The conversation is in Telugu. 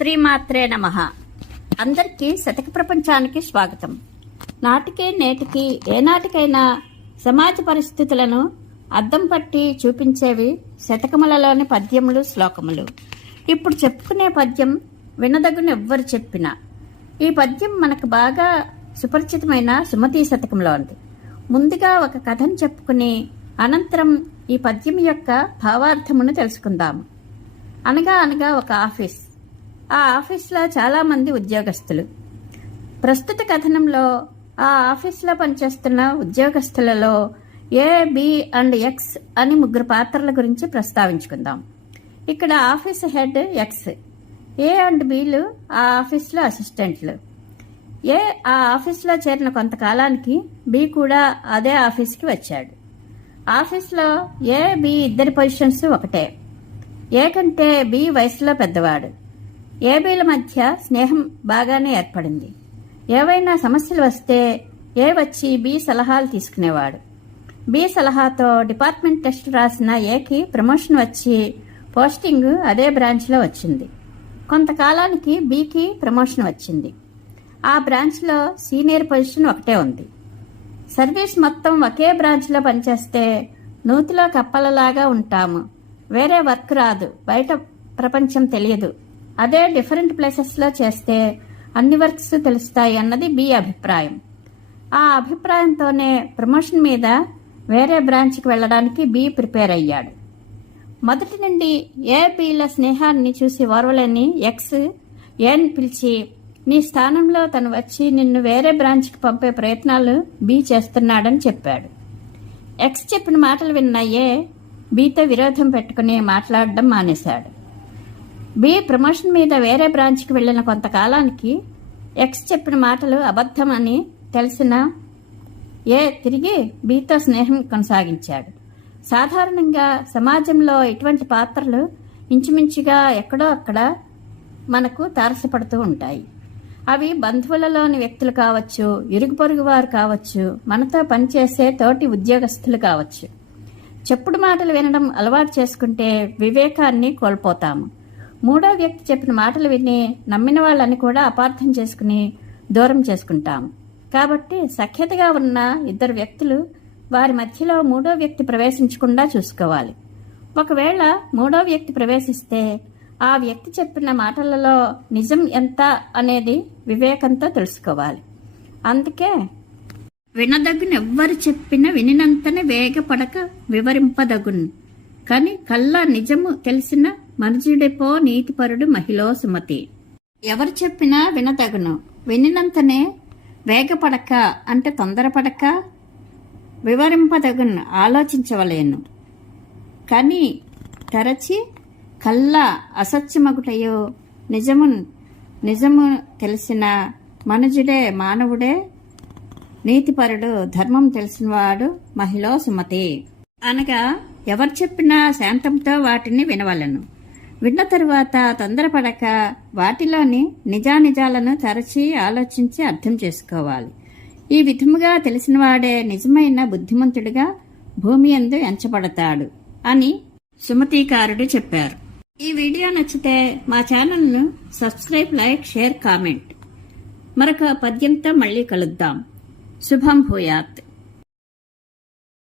శ్రీమాత్రే నమః. అందరికీ శతక ప్రపంచానికి స్వాగతం. నాటికి నేటికి ఏనాటికైనా సమాజ పరిస్థితులను అద్దం పట్టి చూపించేవి శతకములలోని పద్యములు, శ్లోకములు. ఇప్పుడు చెప్పుకునే పద్యం వినదగును ఎవ్వరు చెప్పినా. ఈ పద్యం మనకు బాగా సుపరిచితమైన సుమతీ శతకంలో ఉంది. ముందుగా ఒక కథను చెప్పుకుని అనంతరం ఈ పద్యం యొక్క భావార్థమును తెలుసుకుందాము. అనగా అనగా ఒక ఆఫీస్. ఆ ఆఫీస్లో చాలామంది ఉద్యోగస్తులు. ప్రస్తుత కథనంలో ఆ ఆఫీస్లో పనిచేస్తున్న ఉద్యోగస్తులలో ఏ, బి అండ్ ఎక్స్ అని ముగ్గురు పాత్రల గురించి ప్రస్తావించుకుందాం. ఇక్కడ office head X, A and బిలు ఆ ఆఫీస్లో అసిస్టెంట్లు. ఏ ఆ ఆఫీస్లో చేరిన కొంతకాలానికి బి కూడా అదే ఆఫీస్కి వచ్చాడు. ఆఫీస్లో ఏ, బి ఇద్దరి పొజిషన్స్ ఒకటే. ఏ కంటే బి వయసులో పెద్దవాడు. ఏబీల మధ్య స్నేహం బాగానే ఏర్పడింది. ఏవైనా సమస్యలు వస్తే ఏ వచ్చి బి సలహాలు తీసుకునేవాడు. బి సలహాతో డిపార్ట్మెంట్ టెస్ట్ రాసిన ఏకి ప్రమోషన్ వచ్చి పోస్టింగ్ అదే బ్రాంచ్లో వచ్చింది. కొంతకాలానికి బికి ప్రమోషన్ వచ్చింది. ఆ బ్రాంచ్లో సీనియర్ పొజిషన్ ఒకటే ఉంది. సర్వీస్ మొత్తం ఒకే బ్రాంచ్లో పనిచేస్తే నూతిలో కప్పలలాగా ఉంటాము. వేరే వర్క్ రాదు, బయట ప్రపంచం తెలియదు. అదే డిఫరెంట్ ప్లేసెస్లో చేస్తే అన్ని వర్క్స్ తెలుస్తాయి అన్నది బి అభిప్రాయం. ఆ అభిప్రాయంతోనే ప్రమోషన్ మీద వేరే బ్రాంచ్కి వెళ్ళడానికి బి ప్రిపేర్ అయ్యాడు. మొదటి నుండి ఏ, బిల స్నేహాన్ని చూసి ఓర్వలేని ఎక్స్ ఏని పిలిచి, నీ స్థానంలో తను వచ్చి నిన్ను వేరే బ్రాంచ్కి పంపే ప్రయత్నాలు బి చేస్తున్నాడని చెప్పాడు. ఎక్స్ చెప్పిన మాటలు విన్న ఏ బితో విరోధం పెట్టుకుని మాట్లాడడం మానేశాడు. బి ప్రమోషన్ మీద వేరే బ్రాంచ్కి వెళ్లిన కొంతకాలానికి ఎక్స్ చెప్పిన మాటలు అబద్ధం అని తెలిసిన ఏ తిరిగి బితో స్నేహం కొనసాగించాడు. సాధారణంగా సమాజంలో ఇటువంటి పాత్రలు ఇంచుమించుగా ఎక్కడో అక్కడ మనకు తారసపడుతూ ఉంటాయి. అవి బంధువులలోని వ్యక్తులు కావచ్చు, ఇరుగు పొరుగు వారు కావచ్చు, మనతో పనిచేసే తోటి ఉద్యోగస్తులు కావచ్చు. చెప్పుడు మాటలు వినడం అలవాటు చేసుకుంటే వివేకాన్ని కోల్పోతాము. మూడో వ్యక్తి చెప్పిన మాటలు విని నమ్మిన వాళ్ళని కూడా అపార్థం చేసుకుని దూరం చేసుకుంటాము. కాబట్టి సఖ్యతగా ఉన్న ఇద్దరు వ్యక్తులు వారి మధ్యలో మూడో వ్యక్తి ప్రవేశించకుండా చూసుకోవాలి. ఒకవేళ మూడో వ్యక్తి ప్రవేశిస్తే ఆ వ్యక్తి చెప్పిన మాటలలో నిజం ఎంత అనేది వివేకంతో తెలుసుకోవాలి. అందుకే వినదగును ఎవ్వరు చెప్పిన వినినంతనే వేగపడక వివరింపదగును, కానీ కల్లా నిజము తెలిసిన మనుజుడిపో నీతిపరుడు మహిళో సుమతి. ఎవరు చెప్పినా వినదగును, వినినంతనే వేగపడక అంటే తొందరపడక, వివరింపదగును ఆలోచించవలేను, కానీ తరచి కల్లా అసత్యమగుటయో నిజము తెలిసిన మనుజుడే మానవుడే నీతిపరుడు ధర్మం తెలిసినవాడు మహిళో సుమతి. అనగా ఎవరు చెప్పినా శాంతంతో వాటిని వినవలను. విన్న తరువాత తొందరపడక వాటిలోని నిజానిజాలను తరచి ఆలోచించి అర్థం చేసుకోవాలి. ఈ విధముగా తెలిసినవాడే నిజమైన బుద్ధిమంతుడిగా భూమి యందు ఎంచబడతాడు అని సుమతీకారుడు చెప్పారు. ఈ వీడియో నచ్చితే మా ఛానల్ను సబ్స్క్రైబ్, లైక్, షేర్, కామెంట్. మరొక పద్యంతో మళ్ళీ కలుద్దాం. శుభం భూయాత్.